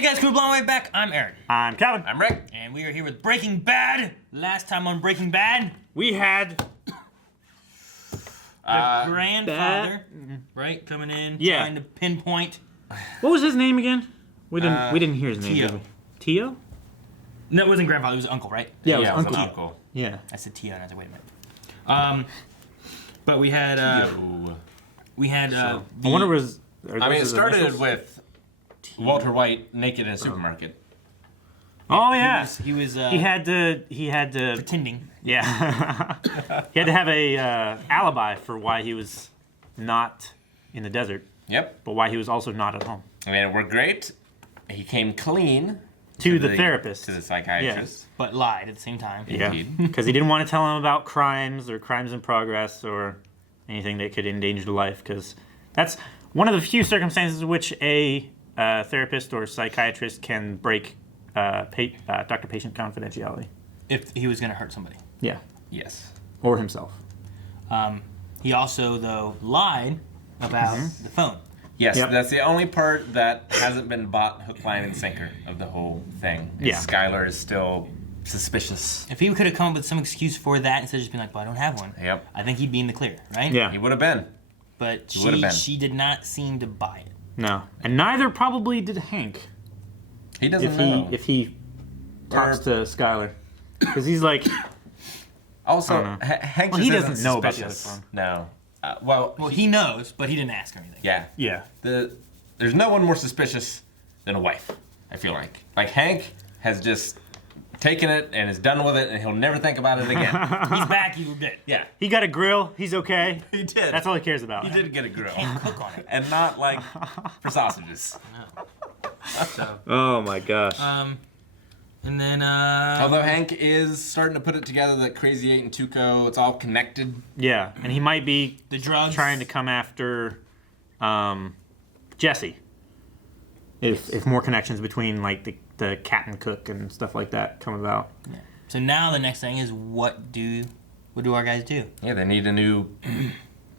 Hey guys, we're blown way back. I'm Aaron. I'm Calvin. I'm Rick. And we are here with Breaking Bad. Last time on Breaking Bad, We had the grandfather, right, coming in, trying to pinpoint. What was his name again? We didn't hear his name. Tio. Did we? Tio? No, it wasn't grandfather. It was uncle, right? Yeah, it was It was uncle. uncle. Yeah. I said Tio, and I was like, wait a minute. But we had I wonder was. It started with Walter White naked in a supermarket. Oh yeah. He was He had to. pretending. Yeah. He had to have a alibi for why he was not in the desert, Yep. but why he was also not at home. I mean, it worked great. He came clean To the therapist. to the psychiatrist. But lied at the same time. Yeah. Indeed. Because he didn't want to tell him about crimes or crimes in progress or anything that could endanger the life. Because that's one of the few circumstances in which a therapist or psychiatrist can break doctor-patient confidentiality. If he was going to hurt somebody. Yeah. Yes. Or himself. He also, though, lied about the phone. Yes, Yep. that's the only part that hasn't been bought hook, line, and sinker of the whole thing. Yeah. Skylar is still suspicious. If he could have come up with some excuse for that instead of just being like, well, I don't have one, Yep. I think he'd be in the clear, right? Yeah. He would have been. But He would've been. she did not seem to buy it. No. And neither probably did Hank. He doesn't know. If he talks to Skylar. Because he's like, Also, know. Hank Well, just he isn't doesn't know about the suspicious. other phone. No. Well, he knows, but he didn't ask her anything. Yeah. yeah. There's no one more suspicious than a wife, I feel like. Like, Hank has just taken it and is done with it, and he'll never think about it again. He's back, he did. Yeah. He got a grill. He's okay. He did. That's all he cares about. He did get a grill. Can't cook on it. And not, like, for sausages. So, Oh my gosh. and then, Although Hank is starting to put it together that Crazy 8 and Tuco, it's all connected. Yeah, and he might be the drugs. trying to come after Jesse. If more connections between like the Captain Cook and stuff like that come about. Yeah. So now the next thing is what do our guys do? Yeah, they need a new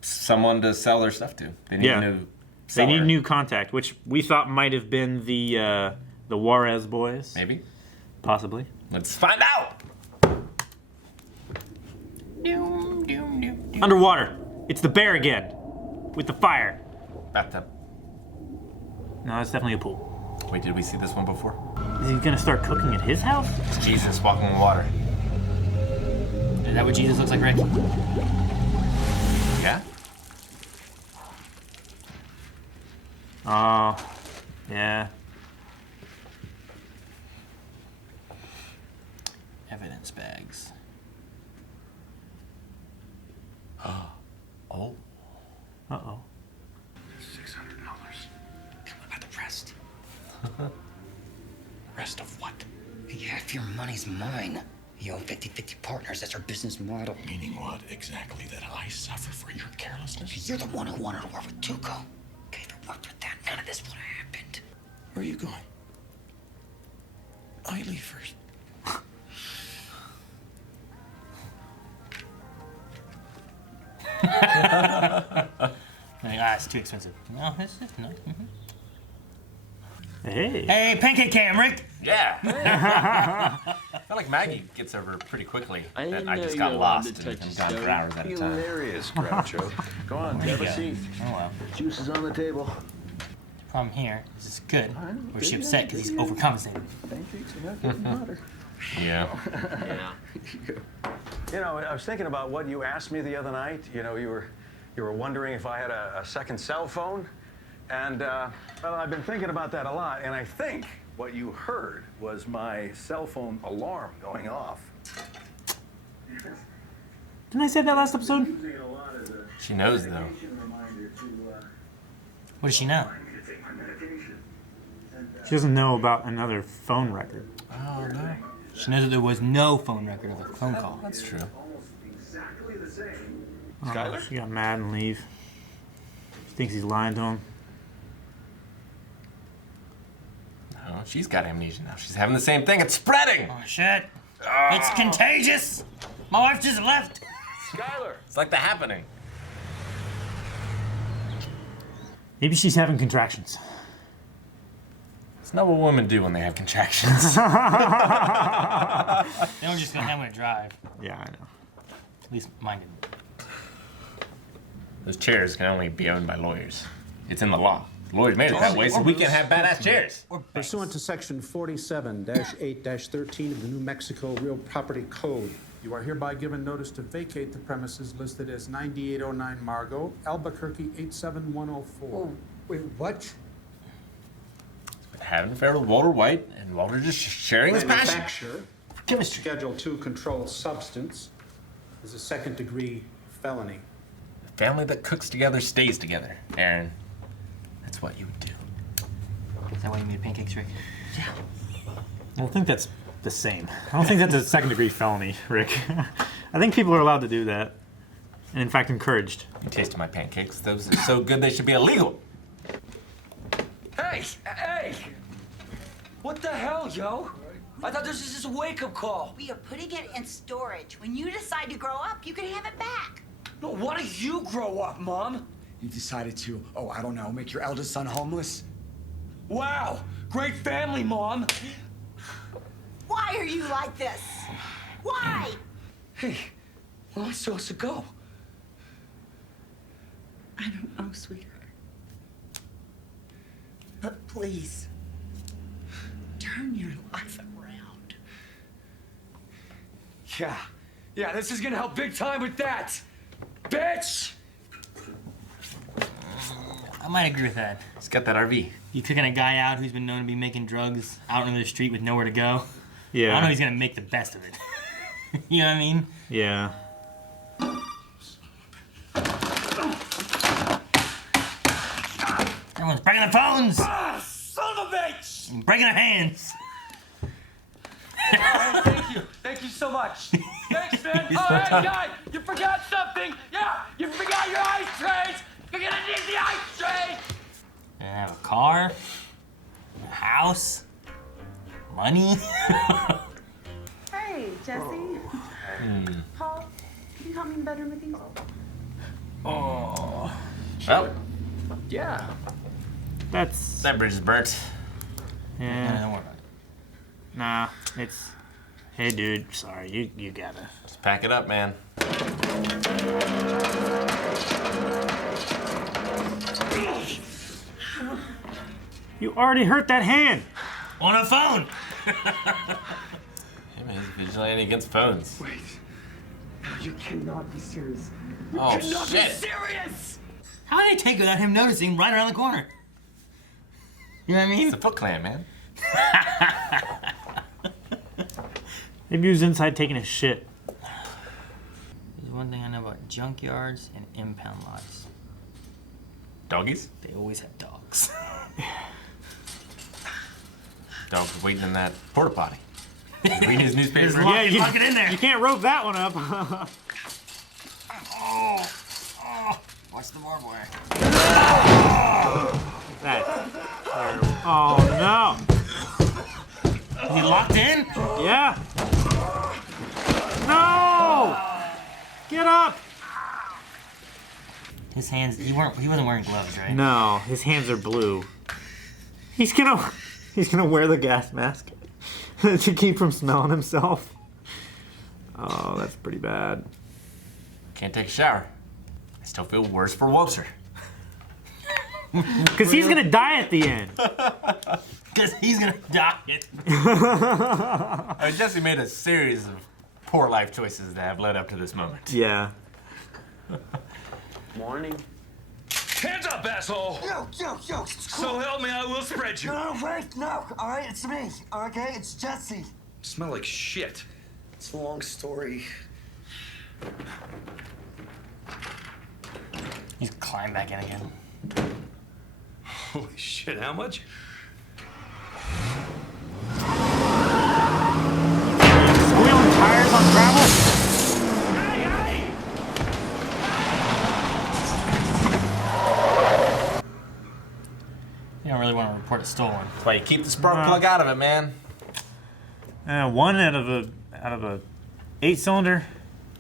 someone to sell their stuff to. They need Yeah. a new They seller. need new contact, which we thought might have been the Juarez boys. Maybe. Possibly. Let's find out! Underwater. It's the bear again. With the fire. Bathtub. No, it's definitely a pool. Wait, did we see this one before? Is he gonna start cooking at his house? It's Jesus walking in water. Is that what Jesus looks like, Rick? Yeah? Oh, yeah. Evidence bags. Oh. Uh-oh. $600. What about the rest? Rest of what? Half your money's mine. You own 50-50 partners. That's our business model. Meaning what exactly? That I suffer for your carelessness? You're the one who wanted to work with Tuco. Okay, if it worked with that, none of this would have happened. Where are you going? I leave first. Like, it's too expensive. No, it's just no. Hey. Hey, pancake cam, Rick. Yeah! I feel like Maggie gets over pretty quickly that I just got lost and I'm gone for hours at a time. Hilarious, Groucho. Go on, have a seat. Oh well. Juice is on the table. The problem here is it's good. Or is she upset because he's overcompensating? Pancakes are not getting hotter. Yeah. You know, I was thinking about what you asked me the other night. You know, you were wondering if I had a second cell phone. And, well, I've been thinking about that a lot. And I think what you heard was my cell phone alarm going off. Didn't I say that last episode? She knows, though. What does she know? She doesn't know about another phone record. Oh, no. She knows that there was no phone record of a phone call. That's true. Oh, she got mad and leave. She thinks he's lying to him. No, she's got amnesia now. She's having the same thing. It's spreading! Oh shit! It's contagious. My wife just left. Skylar! It's like the happening. Maybe she's having contractions. It's not what women do when they have contractions. They don't just gonna have one to drive. Yeah, I know. At least mine didn't. Those chairs can only be owned by lawyers. It's in the law. Lawyers made it that way so we can have badass chairs. Pursuant to Section 47-8-13 of the New Mexico Real Property Code, you are hereby given notice to vacate the premises listed as 9809 Margot, Albuquerque 87104. Oh, wait, what? Having an affair with Walter White and Walter just sharing his passion. Manufacture, Chemistry. Schedule 2 controlled substance is a second-degree felony. A family that cooks together stays together, Aaron. That's what you would do. Is that why you made pancakes, Rick? I don't think that's the same. I don't think that's a second-degree felony, Rick. I think people are allowed to do that. And in fact, encouraged. You tasted my pancakes. Those are so good they should be illegal. Hey! Hey! What the hell, yo? I thought this was just a wake-up call. We are putting it in storage. When you decide to grow up, you can have it back. No, why don't you grow up, Mom? You decided to, I don't know, make your eldest son homeless? Wow! Great family, Mom! Why are you like this? Why? Hey, where am I supposed to go? I don't know, sweetheart. But please, turn your life around. Yeah, this is gonna help big time with that! Bitch! I might agree with that. He's got that RV. You kicking a guy out who's been known to be making drugs out into the street with nowhere to go. Yeah. I don't know he's gonna make the best of it. You know what I mean? Yeah. Everyone's breaking their phones! Ah, son of a bitch! And breaking their hands! Oh, thank you so much. Thanks, man. Oh, hey, guy, you forgot something. Yeah, you forgot your ice trays. You're gonna need the ice tray. And I have a car, a house, money. Hey, Jesse. Paul, can you help me in the bedroom with these? Well, Yeah. That's... that bridge is burnt. Yeah. Don't worry about it. Nah, it's... Hey, dude, sorry, you gotta... Just pack it up, man. You already hurt that hand! On a phone! Hey, man, he's a vigilante against phones. Wait. You cannot be serious. Oh, Cannot be shit. serious. How did they take without him noticing right around the corner? You know what I mean? It's the Foot Clan, man. Maybe he was inside taking a shit. There's one thing I know about junkyards and impound lots. Doggies? They always have dogs. Dog's waiting in that porta potty. Reading his newspaper. Lock it in there. You can't rope that one up. Watch the barbed wire. That's terrible. Oh, no. Is he locked in? Yeah. No! Get up! His hands, he wasn't wearing gloves, right? No, his hands are blue. He's gonna wear the gas mask to keep from smelling himself. Oh, that's pretty bad. Can't take a shower. I still feel worse for Wobster. Because he's gonna die at the end. Because he's gonna die. Jesse made a series of poor life choices that have led up to this moment. Yeah. Morning. Hands up, asshole. Yo. So help me, I will spread you. No, wait, no. All right, it's me. Okay, it's Jesse. Smell like shit. It's a long story. He's climbed back in again. Holy shit, how much? Squealing tires on gravel? Hey! You don't really want to report it stolen. That's why you keep the spark plug out of it, man. One out of a 8-cylinder.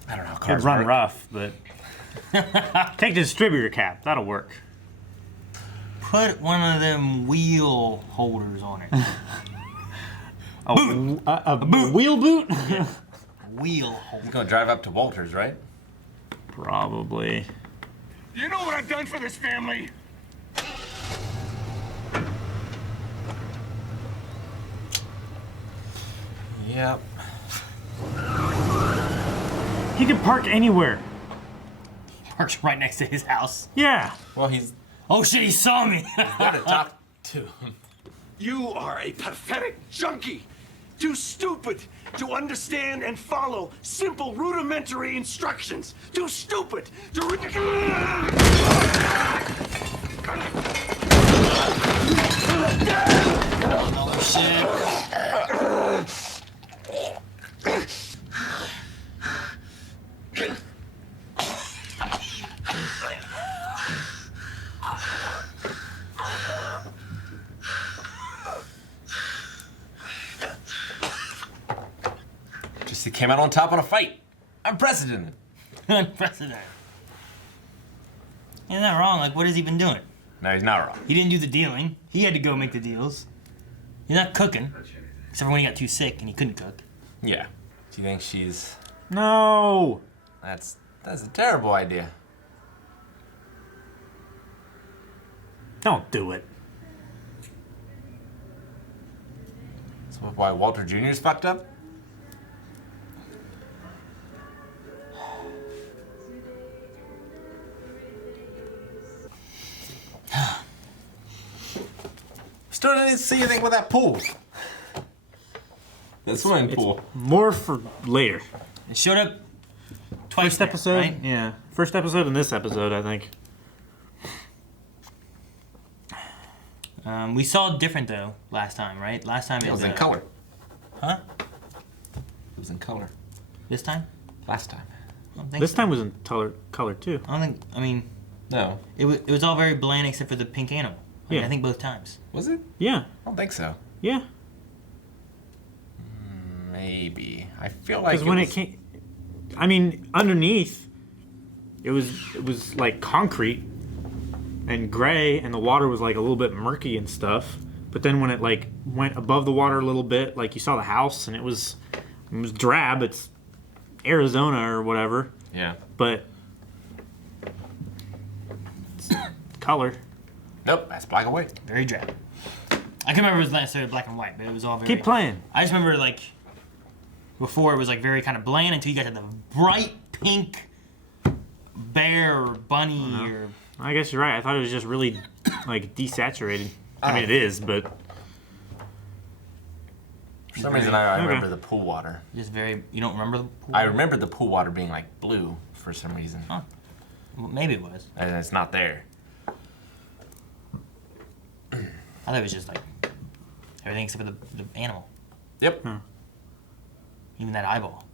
I don't know how Could cars run work. rough, but take the distributor cap. That'll work. put one of them wheel holders on it. A wheel boot? Wheel holder. He's gonna drive up to Walter's, right? Probably. You know what I've done for this family? Yep. He could park anywhere. Parks right next to his house. Yeah. Well, he's Oh shit, he saw me. there to talk to him. You are a pathetic junkie. Too stupid to understand and follow simple rudimentary instructions. Too stupid to Oh shit. Just he came out on top in a fight. Unprecedented. Unprecedented. Isn't that wrong? Like, what has he been doing? No, he's not wrong. He didn't do the dealing. He had to go make the deals. He's not cooking. Except for when he got too sick and he couldn't cook. Yeah. Do you think she's... No. That's a terrible idea. Don't do it. So why Walter Jr.'s fucked up? Still didn't see anything with that pool. That swimming pool. More for later. It showed up twice. First there, episode? right? Yeah. First episode and this episode, I think. We saw different though last time, right? Last time It was in color. Huh? It was in color. This time? Last time. I don't think This so. time was in color too. I don't think. I mean, No. it was all very bland except for the pink animal. I mean, Yeah. I think both times. Was it? Yeah. I don't think so. Yeah. Maybe. I feel like Because when it came, I mean, underneath, it was like concrete and gray, and the water was like a little bit murky and stuff. But then when it like went above the water a little bit, like you saw the house, and it was drab. It's Arizona or whatever, Yeah. but it's color. Nope, that's black and white. Very drab. I can remember it was necessarily black and white, but it was all very. Keep playing. I just remember like before it was like very kind of bland until you got to the bright pink bear or bunny or. I guess you're right. I thought it was just really like desaturated. I mean, it is, but For some reason, I Okay. remember the pool water. Just very. You don't remember the pool? I remember the pool water being like blue for some reason. Huh. Well, maybe it was. And it's not there. I thought it was just like everything except for the animal. Yep. Even that eyeball.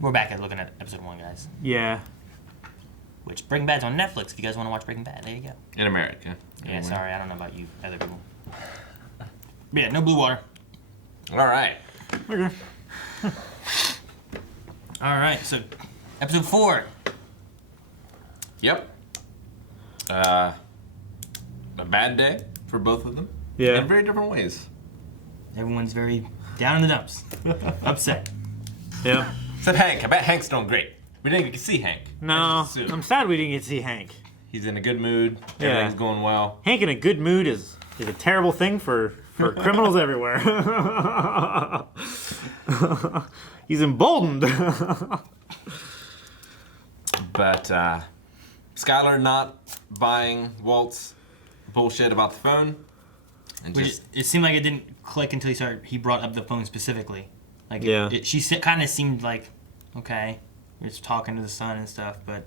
We're back at looking at episode 1, guys. yeah. Which Breaking Bad's on Netflix if you guys want to watch Breaking Bad. There you go. In America. Yeah, Anyway. sorry, I don't know about you other people. But yeah, no blue water. All right. Okay. All right, so episode 4. Yep. A bad day for both of them. Yeah. In very different ways. Everyone's very down in the dumps. Upset. Yeah. Except Hank. I bet Hank's doing great. We didn't get to see Hank. No, I just assumed. I'm sad we didn't get to see Hank. He's in a good mood. Yeah. Everything's going well. Hank in a good mood is a terrible thing for criminals everywhere. He's emboldened. But Skylar not buying Walt's bullshit about the phone. And Which just it seemed like it didn't click until he brought up the phone specifically. Like Yeah. she kind of seemed like, okay, we're just talking to the son and stuff. But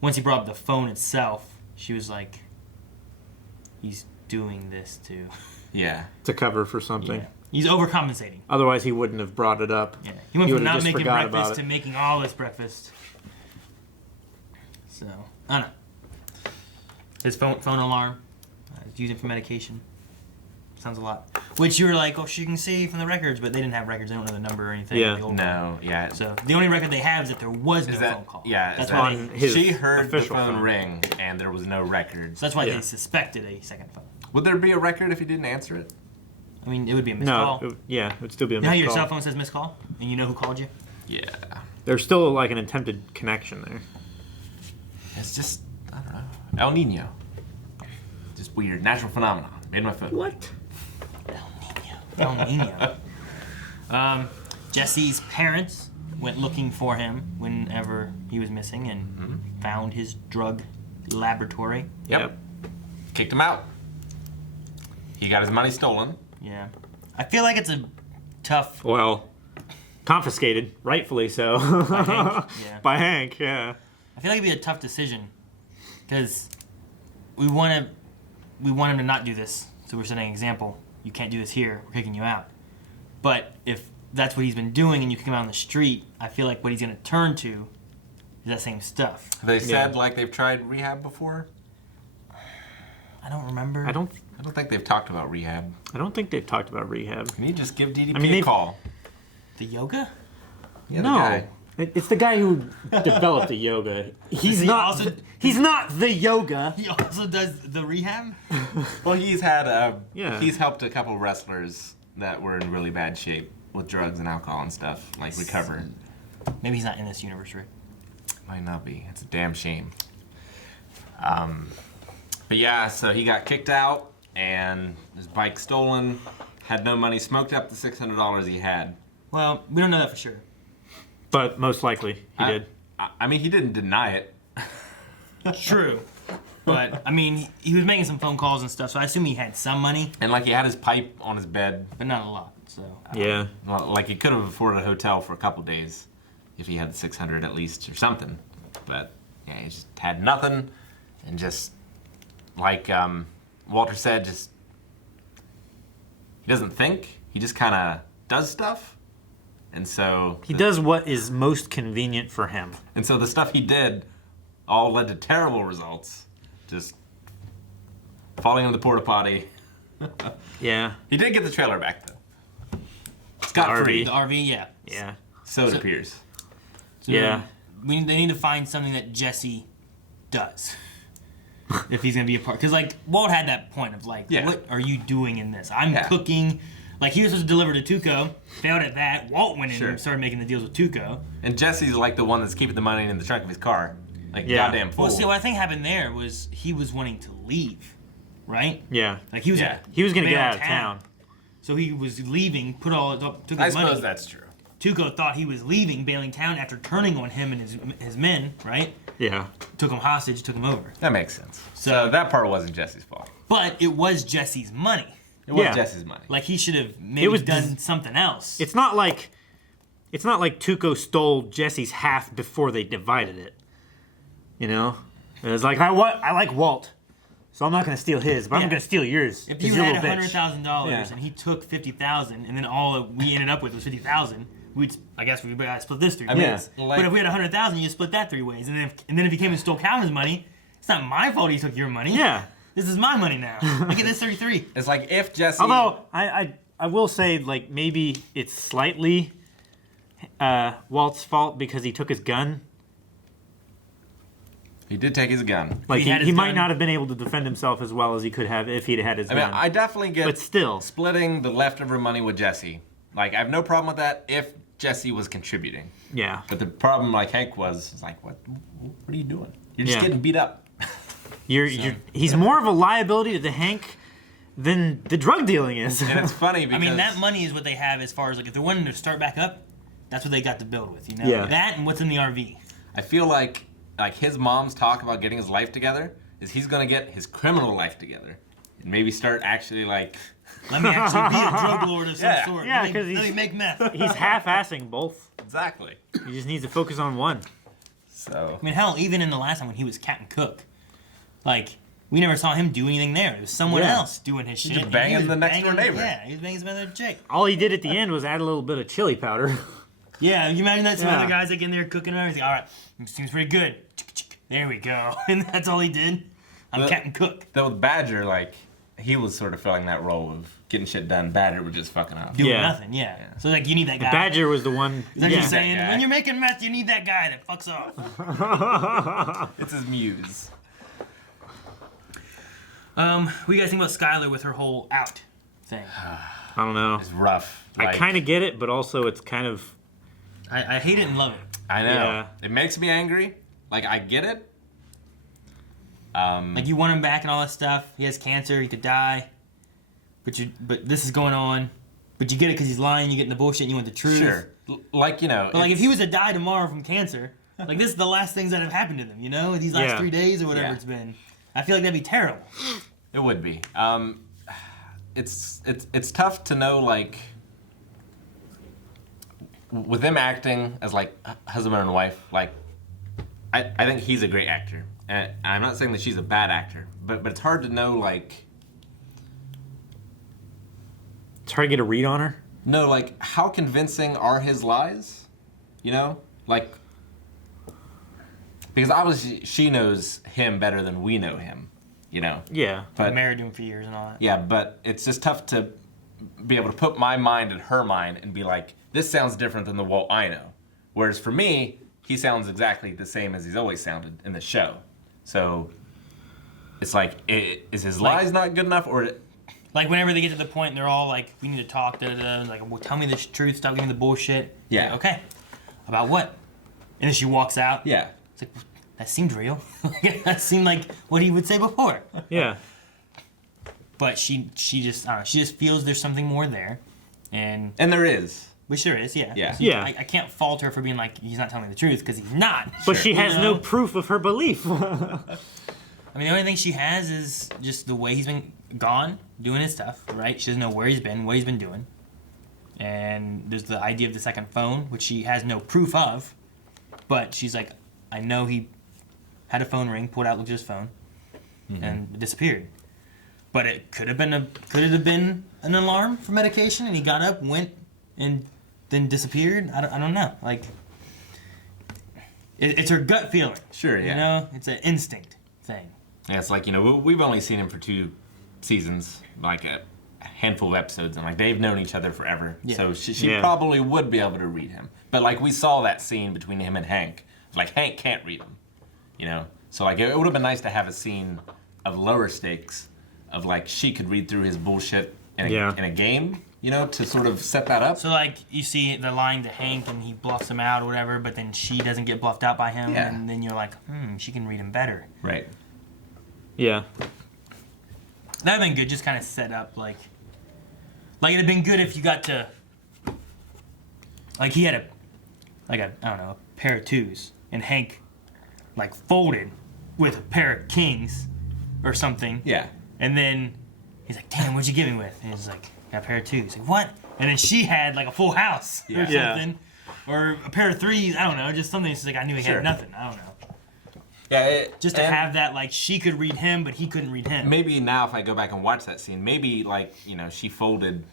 once he brought up the phone itself, she was like, he's doing this to. yeah. To cover for something. Yeah. He's overcompensating. Otherwise, he wouldn't have brought it up. Yeah. He went from would've not just making forgot about breakfast it. to making all this breakfast. So, I don't know. His phone alarm. He's using for medication. Sounds a lot. Which you were like, oh, she can see from the records, but they didn't have records. They don't know the number or anything. Yeah. The old No, one. yeah. So the only record they have is that there was no Is that phone call. yeah? That's is why that, his she heard the official phone phone. ring and there was no records. So that's why Yeah. they suspected a second phone. Would there be a record if he didn't answer it? I mean, it would be a missed No, call. it would still be a You know how missed your call. cell phone says missed call, and you know who called you? Yeah. There's still like an attempted connection there. It's just I don't know. El Nino. Just weird. Natural phenomenon. Made my foot. What? El Nino. Jesse's parents went looking for him whenever he was missing and found his drug laboratory. Yep. Kicked him out. He got his money stolen. Yeah. I feel like it's a tough... Well, confiscated, rightfully so. By Hank, yeah. By Hank, yeah. I feel like it'd be a tough decision because we want him to not do this. So we're setting an example. You can't do this here. We're kicking you out. But if that's what he's been doing and you kick him out on the street, I feel like what he's going to turn to is that same stuff. They said like they've tried rehab before. I don't remember. I don't think they've talked about rehab. I don't think they've talked about rehab. Can you just give DDP I mean, a call? The yoga? Yeah, no. the guy. It's the guy who developed the yoga. He's not the yoga. He also does the rehab? Well, he's had Yeah. he's helped a couple of wrestlers that were in really bad shape with drugs and alcohol and stuff, like recover. Maybe he's not in this universe, Rick. Might not be. It's a damn shame. But yeah, so he got kicked out and his bike stolen, had no money, smoked up the $600 he had. Well, we don't know that for sure. But most likely he did. I mean, he didn't deny it. True. But, I mean, he was making some phone calls and stuff, so I assume he had some money. And like he had his pipe on his bed. But not a lot, so. Yeah. Well, like he could have afforded a hotel for a couple days if he had the 600 at least or something. But yeah, he just had nothing and just like Walter said, just he doesn't think. He just kind of does stuff. And so He does what is most convenient for him. And so the stuff he did all led to terrible results. Just falling into the porta potty. Yeah. He did get the trailer back though. Scot free. The RV, yeah. Yeah. So it appears. So Yeah. They need to find something that Jesse does. If he's going to be a part. Because, like, Walt had that point of, like, what are you doing in this? I'm cooking. Like, he was supposed to deliver to Tuco. Failed at that. Walt went in and started making the deals with Tuco. And Jesse's like the one that's keeping the money in the trunk of his car. Like, goddamn fool. Well, see, what I think happened there was he was wanting to leave. Right? Yeah. Like, he was going to get out of town. So he was leaving, took his money. I suppose that's true. Tuco thought he was leaving, bailing town after turning on him and his men, right? Yeah. Took him hostage, took him over. That makes sense. So that part wasn't Jesse's fault. But it was Jesse's money. It was Jesse's money. Like he should have maybe done something else. It's not like Tuco stole Jesse's half before they divided it. You know? It's like I like Walt. So I'm not going to steal his, but I'm going to steal yours. If you had $100,000 and he took $50,000, and then all that we ended up with was $50,000, I guess we gotta split this 3 ways. But if we had $100,000, you split that 3 ways, and then if he came and stole Calvin's money, it's not my fault he took your money. Yeah. This is my money now. I get this 33. It's like if Jesse. Although I will say like maybe it's slightly Walt's fault because he took his gun. He did take his gun. Like he might not have been able to defend himself as well as he could have if he'd had his gun. I mean, I definitely get. But still, splitting the leftover money with Jesse. Like I have no problem with that if Jesse was contributing. Yeah. But the problem, like Hank was like, what are you doing? You're just getting beat up. He's more of a liability to Hank than the drug dealing is. And it's funny because I mean, that money is what they have as far as like if they're wanting to start back up, that's what they got to build with, you know? Yeah. That and what's in the RV. I feel like his mom's talk about getting his life together is he's gonna get his criminal life together and maybe start actually like. Let me actually be a drug lord of some sort. Yeah, let me make meth. He's half-assing both. Exactly. He just needs to focus on one. So. I mean, hell, even in the last time when he was Captain Cook, like we never saw him do anything there. It was someone else doing his shit. He's just banging the next door neighbor. Yeah, he was banging some other chick. All he did at the end was add a little bit of chili powder. Yeah, you imagine that some other guys like in there cooking and everything. All right, seems pretty good. There we go. And that's all he did. I'm Captain Cook. Though with Badger, like he was sort of filling that role of getting shit done. Badger was just fucking up. Doing Yeah. nothing, yeah. So like you need that guy. Badger was the one. Is that what yeah. you're saying? That guy. When you're making meth, you need that guy that fucks off. It's his muse. What do you guys think about Skylar with her whole out thing? I don't know. It's rough. I Like, kind of get it, but also it's kind of. I hate it and love it. I know. Yeah. It makes me angry. Like, I get it. Like you want him back and all that stuff. He has cancer. He could die. But this is going on. But you get it because he's lying. You get in the bullshit. and You want the truth. Sure. Like, you know. But like if he was to die tomorrow from cancer, like this is the last things that have happened to them. You know, these last 3 days or whatever Yeah. it's been. I feel like that'd be terrible. It would be. It's tough to know, like, with them acting as like husband and wife. Like, I think he's a great actor, and I'm not saying that she's a bad actor, but it's hard to know, like. It's hard to get a read on her. No, like, how convincing are his lies? You know, like, because obviously she knows him better than we know him. You know. Yeah. But married him for years and all that. yeah, but it's just tough to be able to put my mind in her mind and be like, this sounds different than the Walt I know. Whereas for me, he sounds exactly the same as he's always sounded in the show. So it's like, is his lies not good enough, or? Like whenever they get to the point and they're all like, we need to talk, like, well, tell me the truth, stop giving me the bullshit. Yeah. Like, okay. About what? And then she walks out. Yeah. It's like, that seemed real. That seemed like what he would say before. Yeah. But she just, I don't know, she just feels there's something more there. And there is. Which there is, yeah. Yeah. Yeah. I can't fault her for being like, he's not telling me the truth, because he's not. But she has You know? no proof of her belief. I mean, the only thing she has is just the way he's been gone, doing his stuff, right? She doesn't know where he's been, what he's been doing. And there's the idea of the second phone, which she has no proof of. But she's like, I know he had a phone ring, pulled out, looked at his phone, and disappeared. But it could have been an alarm for medication, and he got up, went, and then disappeared. I don't know. Like, it's her gut feeling. Sure, yeah. You know, it's an instinct thing. Yeah, it's like, you know, we've only seen him for 2 seasons, like a handful of episodes, and like they've known each other forever. Yeah. So she probably would be able to read him. But like we saw that scene between him and Hank. Like Hank can't read him, you know. So like it would have been nice to have a scene of lower stakes, of like she could read through his bullshit in a game, you know, to sort of set that up. So like you see the lying to Hank and he bluffs him out or whatever, but then she doesn't get bluffed out by him, Yeah. and then you're like, she can read him better. Right. Yeah. That'd have been good, just kind of set up like it'd have been good if you got to, like he had a I don't know, a pair of 2s, and Hank like folded with a pair of kings or something. Yeah. And then he's like, damn, what'd you get me with? And he's like, got a pair of 2s. He's like, what? And then she had like a full house or Yeah. something. Or a pair of 3s, I don't know, just something. She's like, I knew he Sure. had nothing. I don't know. Yeah. Just to have that, like, she could read him, but he couldn't read him. Maybe now if I go back and watch that scene, maybe like, you know, she folded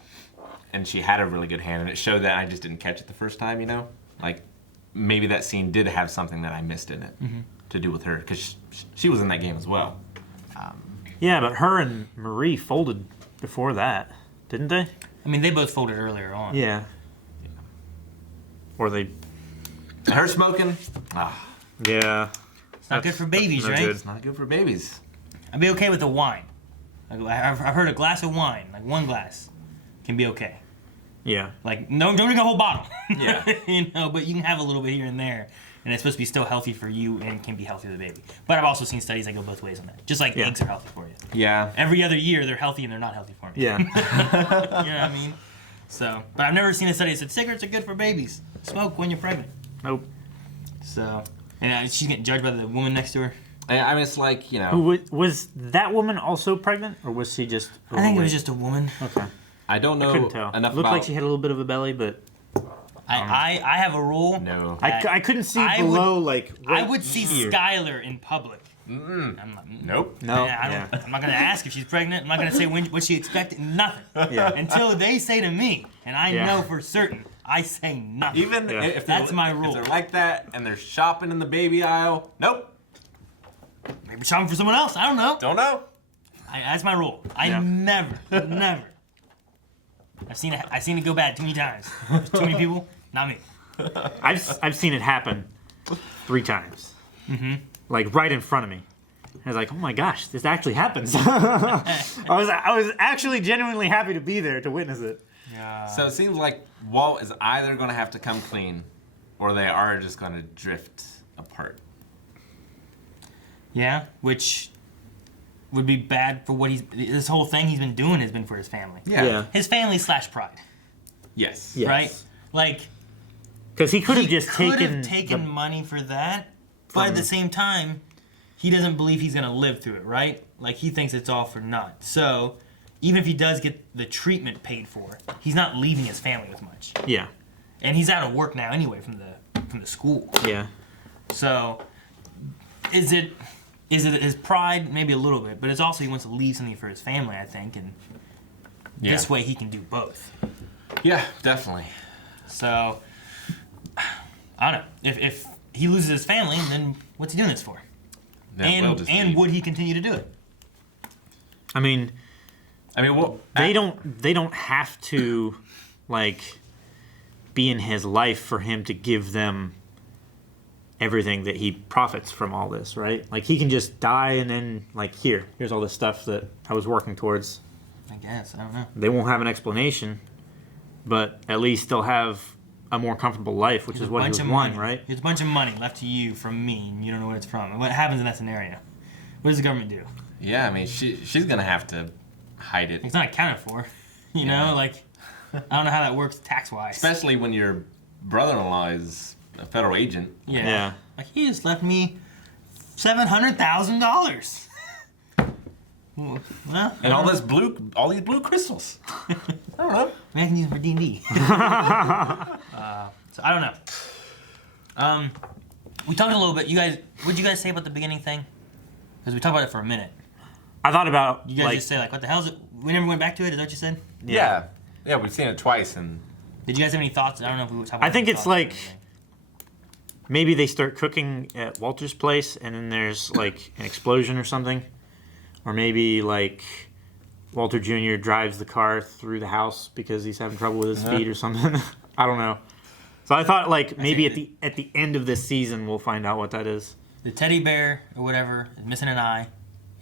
and she had a really good hand and it showed that I just didn't catch it the first time, you know? Like maybe that scene did have something that I missed in it to do with her, because she was in that game as well. Yeah, but her and Marie folded before that, didn't they? I mean, they both folded earlier on. Yeah. Or they... Her smoking? Yeah. It's not good for babies, not right? good. It's not good for babies. I'd be okay with the wine. Like, I've heard a glass of wine, like 1 glass, can be okay. Yeah. Like, no, don't drink a whole bottle. Yeah. You know, but you can have a little bit here and there, and it's supposed to be still healthy for you and can be healthy for the baby. But I've also seen studies that go both ways on that. Just like eggs are healthy for you. Yeah. Every other year, they're healthy and they're not healthy for me. Yeah. You know what I mean? So, but I've never seen a study that said cigarettes are good for babies. Smoke when you're pregnant. Nope. So, and she's getting judged by the woman next to her. I mean, it's like, you know. Who was that woman also pregnant, or was she just... I think it was just a woman. Okay. I don't know I couldn't tell. enough Looked about... like she had a little bit of a belly, but... I have a rule. No. I couldn't see below, like... I right would see here. Skylar in public. Mm-mm. I'm not, Nope. No. I'm not gonna ask if she's pregnant. I'm not gonna say what she expected. Nothing. Yeah. Until they say to me, and I Yeah. know for certain, I say nothing. Even if that's my rule. If they're like that and they're shopping in the baby aisle, nope. Maybe shopping for someone else. I don't know. Don't know. That's my rule. I never. I've seen it go bad too many times. There's too many people, not me. I've seen it happen 3 times. Like right in front of me. I was like, oh my gosh, this actually happens. I was actually genuinely happy to be there to witness it. Yeah. So it seems like Walt is either going to have to come clean, or they are just going to drift apart. Yeah, which would be bad for what this whole thing he's been doing has been for his family. Yeah. His family / pride. Yes. Right? Like, because he could have just taken money for that, but at the same time, he doesn't believe he's going to live through it, right? Like, he thinks it's all for naught. So, even if he does get the treatment paid for, he's not leaving his family with much. Yeah. And he's out of work now anyway from the school. Yeah. So, is it his pride? Maybe a little bit, but it's also he wants to leave something for his family, I think, and this way he can do both. Yeah, definitely. So, I don't know. If he loses his family, then what's he doing this for? And would he continue to do it? I mean, well, they don't have to like be in his life for him to give them everything that he profits from all this, right? Like he can just die and then like here's all this stuff that I was working towards. I guess, I don't know. They won't have an explanation, but at least they'll have a more comfortable life, which is what he was wanting, right? It's a bunch of money left to you from me, and you don't know what it's from. And what happens in that scenario? What does the government do? Yeah, I mean, she's going to have to hide it. It's not accounted for. You know, like, I don't know how that works tax-wise. Especially when your brother-in-law is a federal agent. Yeah. Like, he just left me $700,000. Well, and all these blue crystals. I don't know. Maybe I can use them for D&D. So I don't know. We talked a little bit. What did you guys say about the beginning thing? Because we talked about it for a minute. I thought about you guys just say like, what the hell is it? We never went back to it. Is that what you said? Yeah, we've seen it twice. And did you guys have any thoughts? I don't know if we were talking about. I think it's like maybe they start cooking at Walter's place, and then there's like an explosion or something. Or maybe, like, Walter Jr. drives the car through the house because he's having trouble with his feet or something. I don't know. So I thought, like, maybe at the end of this season we'll find out what that is. The teddy bear or whatever is missing an eye.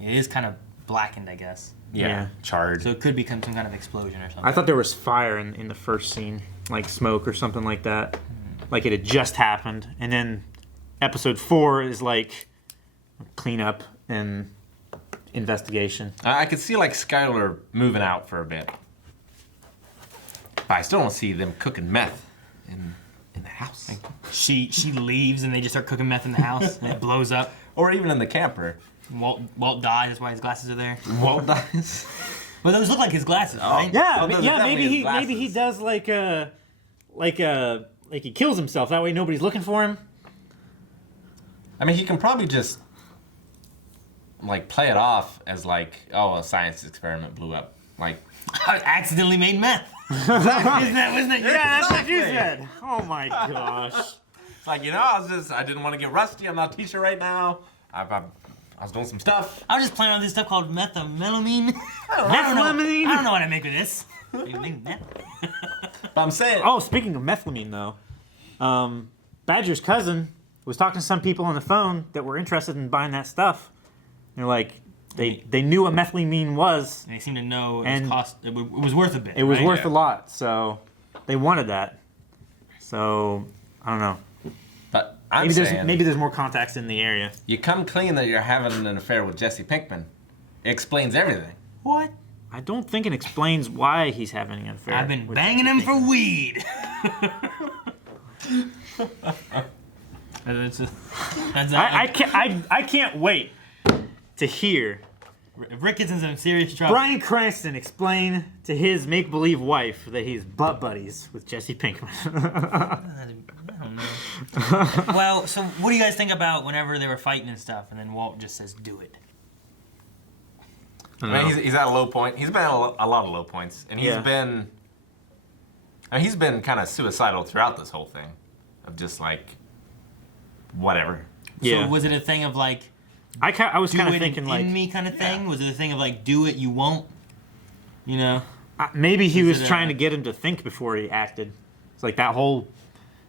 It is kind of blackened, I guess. Yeah, charred. So it could become some kind of explosion or something. I thought there was fire in the first scene, like smoke or something like that. Like it had just happened. And then episode 4 is, like, cleanup and investigation. I could see like Skylar moving out for a bit, but I still don't see them cooking meth in the house. Like she leaves and they just start cooking meth in the house and it blows up. Or even in the camper. Walt dies. That's why his glasses are there. Walt dies. Well, those look like his glasses, right? Yeah, maybe he does like he kills himself. That way nobody's looking for him. I mean, he can probably just like play it off as like, oh, a science experiment blew up. Like, I accidentally made meth. Wasn't that that's what you said. Oh my gosh. It's like, I didn't want to get rusty. I'm not a teacher right now. I was doing some stuff. I was just playing on this stuff called methamphetamine. Methamphetamine? I don't know what I make with this. But I'm saying. Oh, speaking of methamphetamine though, Badger's cousin was talking to some people on the phone that were interested in buying that stuff. They're like, they knew what methamphetamine was. And they seemed to know it was worth a bit. It was worth a lot, so they wanted that. So I don't know. But maybe there's more contacts in the area. You come clean that you're having an affair with Jesse Pinkman. It explains everything. What? I don't think it explains why he's having an affair. I've been banging him for weed. I can't wait to hear Rick gets in some serious trouble. Bryan Cranston explain to his make-believe wife that he's butt buddies with Jesse Pinkman. I don't know. Well, so what do you guys think about whenever they were fighting and stuff, and then Walt just says, "Do it"? I mean, he's at a low point. He's been at a lot of low points, and he's been kind of suicidal throughout this whole thing, of just like whatever. So was it a thing of like I was do kind of it thinking in like me kind of thing? Was it a thing of like do it, you won't? You know? maybe he Was was it, trying to get him to think before he acted. It's like that whole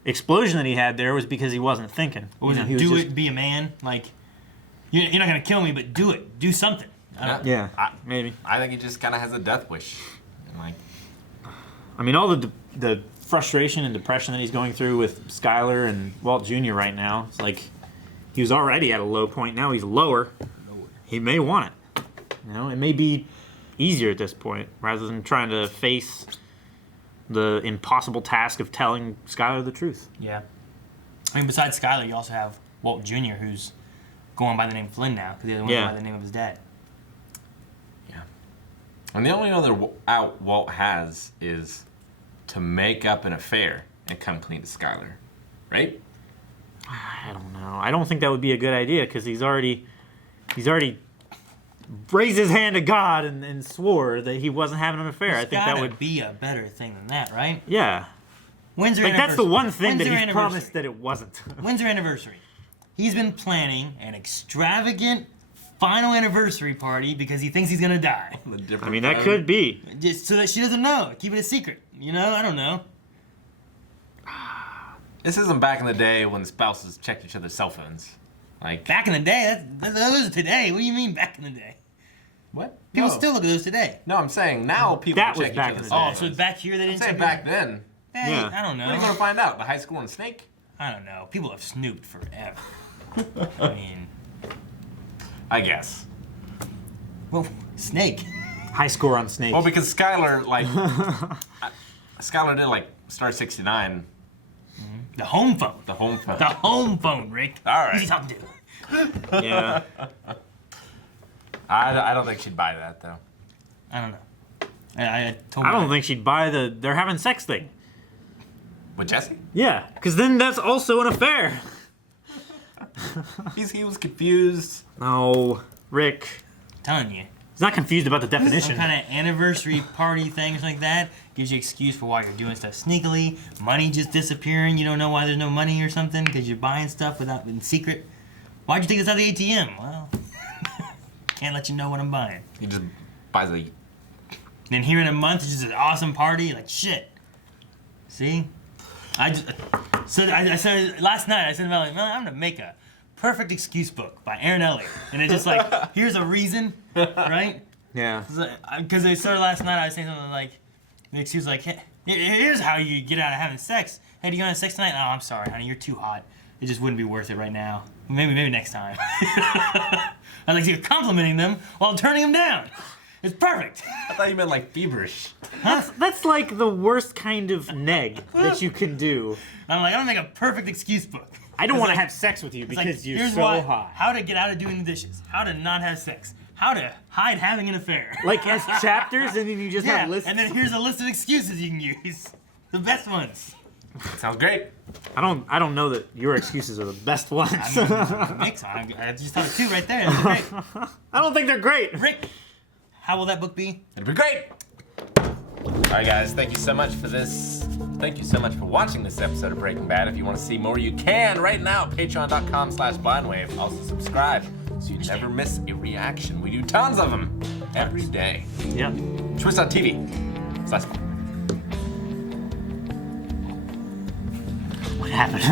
explosion that he had there was because he wasn't thinking. Or was You know, it he was do just- it, be a man? Like, you're not going to kill me, but do it. Do something. I don't Yeah, maybe. I think he just kind of has a death wish. And like, I mean, all the frustration and depression that he's going through with Skylar and Walt Jr. right now, it's like he was already at a low point. Now he's lower. He may want it. You know, it may be easier at this point rather than trying to face the impossible task of telling Skylar the truth. Yeah. I mean, besides Skylar, you also have Walt Jr., who's going by the name Flynn now, because he doesn't want by the name of his dad. yeah. And the only other out Walt has is to make up an affair and come clean to Skylar, right? I don't know. I don't think that would be a good idea because he's already raised his hand to God and swore that he wasn't having an affair. I think that would be a better thing than that, right? Yeah. When's their Like that's the anniversary? one thing When's that their he anniversary? promised that it wasn't. When's their anniversary? He's been planning an extravagant final anniversary party because he thinks he's gonna die. I mean, that could be. Just so that she doesn't know. Keep it a secret. You know? I don't know. This isn't back in the day when the spouses checked each other's cell phones. Like Back in the day, those are today. What do you mean back in the day? what? People No. still look at those today. No, I'm saying now people That was check back each in other's the cell day. Oh, phones. so back here they I'm didn't saying check back then. Hey, Yeah. I don't know. What are you gonna find out? The high school and Snake? I don't know. People have snooped forever. I mean, I guess. well, Snake. High score on Snake. Well, because Skylar, like, Skylar did like star 69, The home phone. the home phone. The home phone, Rick. All Who's he right. talking to? Yeah. I don't think she'd buy that though. I don't know. I told I her. don't think she'd buy the they're having sex thing. With Jesse? Yeah, because then that's also an affair. He was confused. No, Rick. I'm telling you. He's not confused about the Some definition. kind of anniversary party things like that gives you excuse for why you're doing stuff sneakily. Money just disappearing. You don't know why there's no money or something because you're buying stuff without in secret. Why'd you take this out of the ATM? Well, can't let you know what I'm buying. He just buys a. Then here in a month, it's just an awesome party. Like shit. See, I said last night. I said, "Well, I'm gonna make a perfect excuse book by Aaron Elliott," and it's just like, here's a reason, right? Yeah. Because I started last night. I was saying something like, the excuse like, hey, here's how you get out of having sex. Hey, do you want to have sex tonight? Oh, I'm sorry, honey, you're too hot. It just wouldn't be worth it right now. Maybe next time. I like you're complimenting them while turning them down. It's perfect. I thought you meant like feverish. That's like the worst kind of neg that you can do. I'm like, I'm gonna make a perfect excuse book. I don't It's want to like- have sex with you It's like, because you're here's so why, hot. how to get out of doing the dishes, how to not have sex, how to hide having an affair. Like as chapters, and then you just yeah, have lists. and then here's a list of excuses you can use. The best ones. Sounds great. I don't know that your excuses are the best ones. Mix on. I just thought of two right there. That's great. I don't think they're great. Rick, how will that book be? It'll be great. All right, guys. Thank you so much for this. Thank you so much for watching this episode of Breaking Bad. If you want to see more, you can right now. Patreon.com/blindwave. Also subscribe so you never miss a reaction. We do tons of them every day. Yeah. Twitch.tv/. What happened?